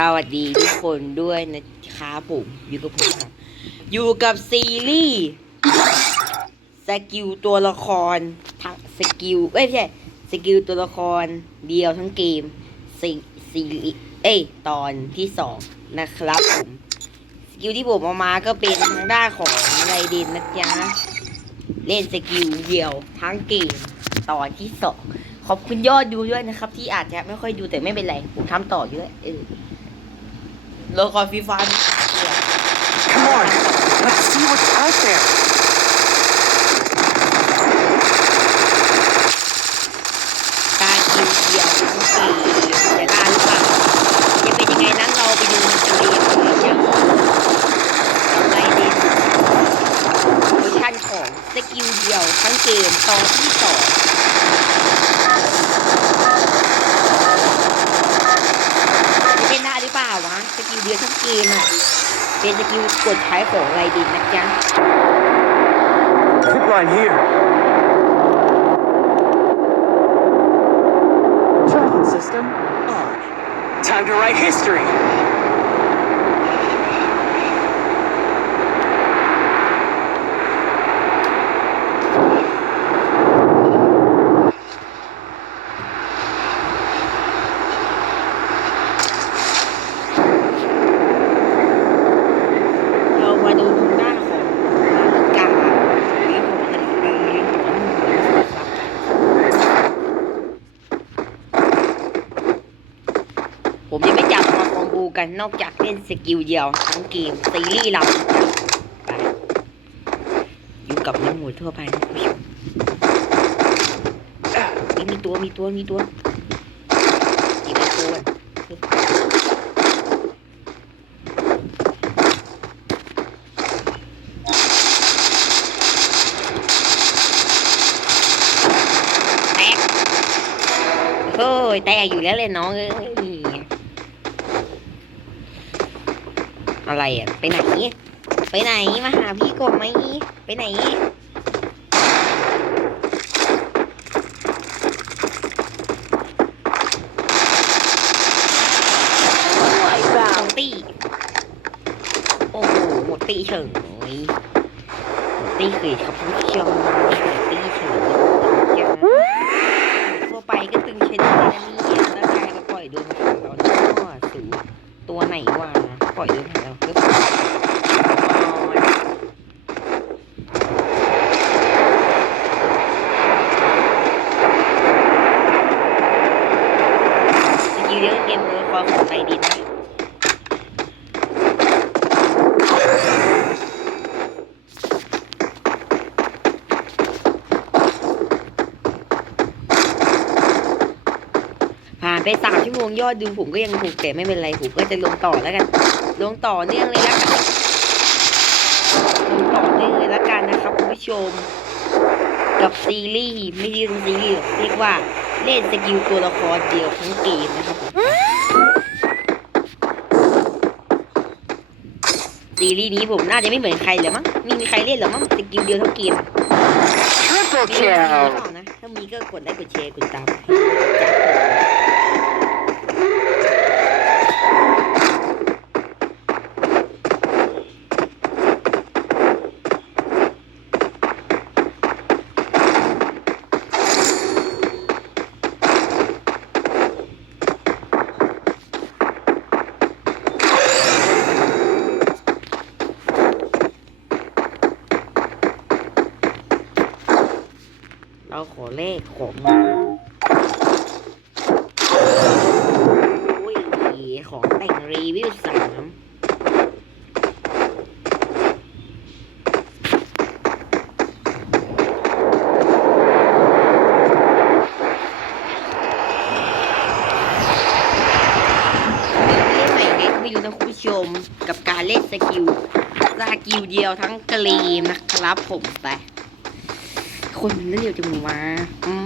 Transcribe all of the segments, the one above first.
สวัสดีทุกคนด้วยนะครับผมอยู่กับผมอยู่กับซีรีส์สกิลตัวละครทั้งสกิลเอ้ยไม่ใช่สกิลตัวละครเดียวทั้งเกมซีซีรีส์เอ้ยตอนที่สองนะครับผมสกิลที่ผมเอามาก็เป็นทางด้านของไรเดนนะจ๊ะเล่นสกิลเดียวทั้งเกมตอนที่สองขอบคุณยอดดูด้วยนะครับ ที่อาจจะไม่ค่อยดูแต่ไม่เป็นไรผมทำต่ออยู่ด้วเออ ละครฟีฟ้า Come on, let's see what's out there. การกินเดียวทั้งปีจะได้หรือเปล่าจะเป็นยังไงนั้นเราไปดูในเกมเลยยังไรเด่นเวอร์ชันของสกิลเดียวทั้งเกมตอนที่สองจะเป็นได้หรือเปล่าวะสกิลเดียวทั้งเกมอะเป็นสกิลกดใช้ของไรเด่นนะจ๊ะ Zip line here. Tracking system on. Time to write history. เรามาดูทางด้านของนาฬิกาหรือของนาฬิกาหรือของหัวนะครับ ผมยังไม่จับมาคองบูกันนอกจากเล่นสกิลเดียวทั้งเกมซีรีส์เราไปอยู่กับในหมูทั่วไปนะผู้ชมมีตัวมีตัวมีตัวอีกตัวแตกเฮ้ยแต กอยู่แล้วเลยน้องเอ้ยอะไรอะ ไปไหน ไปไหน มาหาพี่ก่อนไหม ไปไหนหมดตี้โอ้โห หมดตีเฉยหมดตี้คือครับผู้ชม เยอะเกมเมอร์ความของใจดีนะผ่านไปสามชั่วโมงยอดดูผมก็ยังถูกแต่ไม่เป็นไรผมก็จะลงต่อแล้วกัน ลงต่อเนื่องเลยละกันลงต่อเนื่องเลยละกันนะครับคุณผู้ชม กับซีรีส์ไม่ใช่ซีรีส์เรียกว่า เล่นสกิลตัวละครเดียวทั้งเกมนะครับผมซีรีส์นี้ผมน่าจะไม่เหมือนใครเลยมั้งไมีมีใครเล่นหรอมั้งสกิลเดียวทั้งเกม Triple มีหรือเปล่า kill. นะถ้ามีก็กดไลค์กดแชร์กดตาม อเลขของมาอุ้ยของแต่งรีวิวสามเล่นใหม่เน็ตไม่รู้นผู้ชมกับการเล่นสกิลสกิลเดียวทั้งเกรีมนะครับผมไป คนมันเร็วจังวะอืม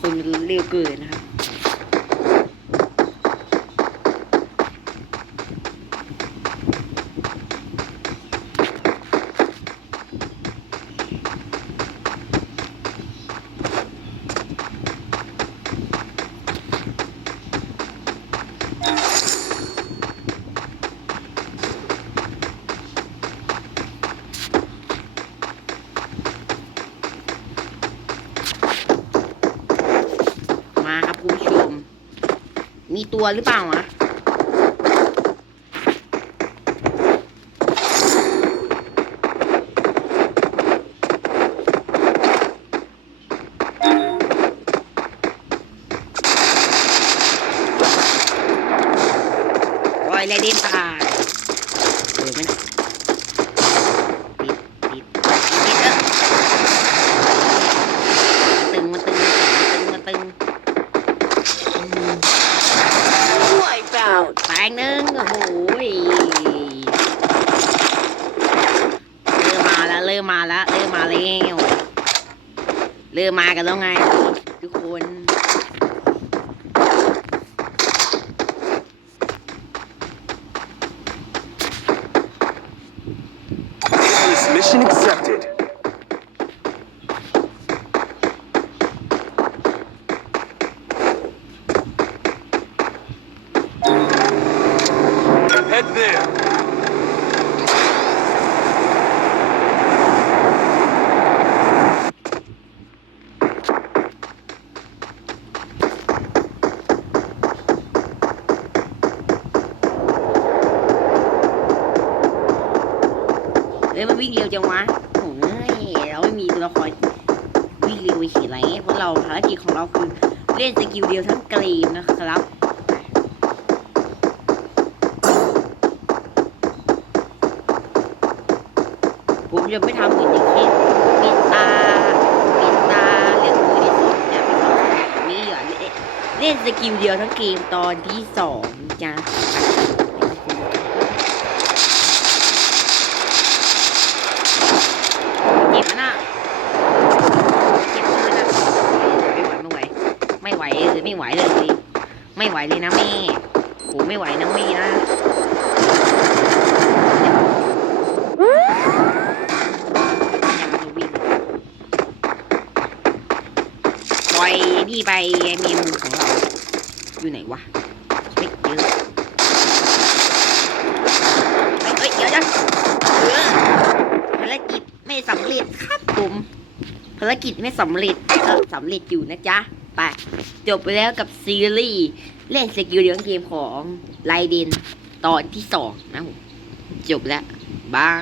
คนมันเร็วเกินนะครับ มีตัวหรือเปล่าอะ เริ่มมากันแล้วไง ทุกคนมิชชั่น จังวะโอ้ยเราไม่มีตัวละครวิ่งเร็วไปขีดอะไรเงี้ยเพราะเราภารกิจของเราคือเล่นสกิลเดียวทั้งเกมนะครับผมจะไม่ทำเหมือนอย่างเช่ปิดตาปิดตาเรื่องมือที่สองจะไม่ทำแบบนี้อย่าเล่นเล่นสกิลเดียวทั้งเกมตอนที่สองจ้ะเจ็บ นะเจ็บเลยนะไม่ไหวไม่ไหวไม่ไหวเลยไม่ไหวเลย ไม่ไหวเลยนะแม่โหไม่ไหวนะแม่นะปล่อยนี่ไปเมมของเรา อยู่ไหนวะไม่เจอเฮ้ยเฮ้ยเดี๋ยวนะเออภารกิจไม่ สำเร็จครับผมภารกิจไม่สำเร็จก็สำเร็จอยู่นะจ๊ะไปจบไปแล้วกับซีรีส์เล่นสกิลเดียงเกมของไลเดนตอนที่สองนะผมจบแล้วบาย